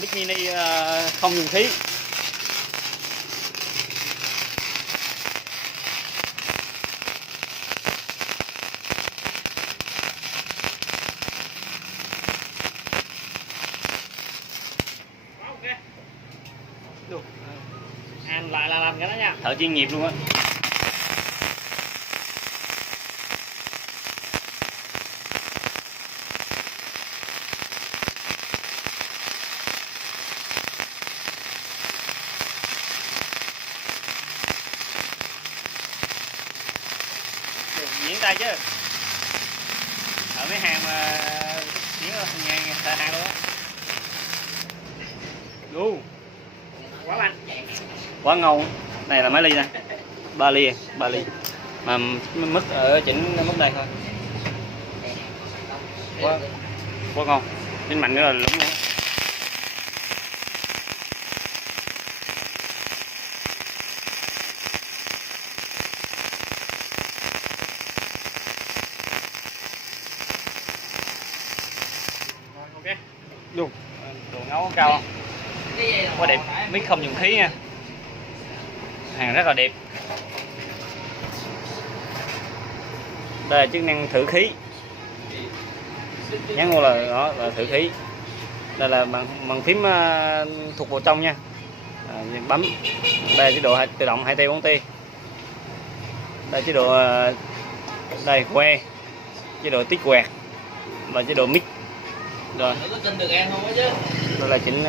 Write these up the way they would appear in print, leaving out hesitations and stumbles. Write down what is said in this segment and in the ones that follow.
mic mini không dùng khí. Anh lại là làm cái đó nha. Thợ chuyên nghiệp luôn á. Diễn tay chứ. Ở mấy hàng mà diễn nhà hàng luôn á. Đu. Quá lạnh. Quá ngon. Này là mấy ly nè? 3 ly, 3 ly. Mà mức ở chỉnh mức đây thôi. Quá ngon. Chỉnh mạnh nữa là lũng luôn. Ok. Luôn. Độ ngấu cao không? Quá đẹp, mic không dùng khí nha. Hàng rất là đẹp. Đây là chức năng thử khí. Nhắn vô là đó là thử khí. Đây là bàn phím thuộc vào trong nha. Bấm. Đây là chế độ tự động 2T 4T. Đây là chế độ đây que, chế độ tích quẹt và chế độ mic. Rồi. Đây là chỉnh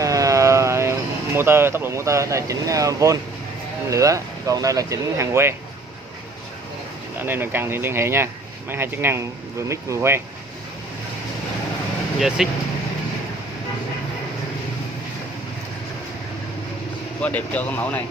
motor, tốc độ motor, đây là chỉnh volt lửa, còn đây là chỉnh hàng que. Anh em nào cần thì liên hệ nha. Mấy hai chức năng vừa mic vừa que. Giờ xích. Quá đẹp cho cái mẫu này.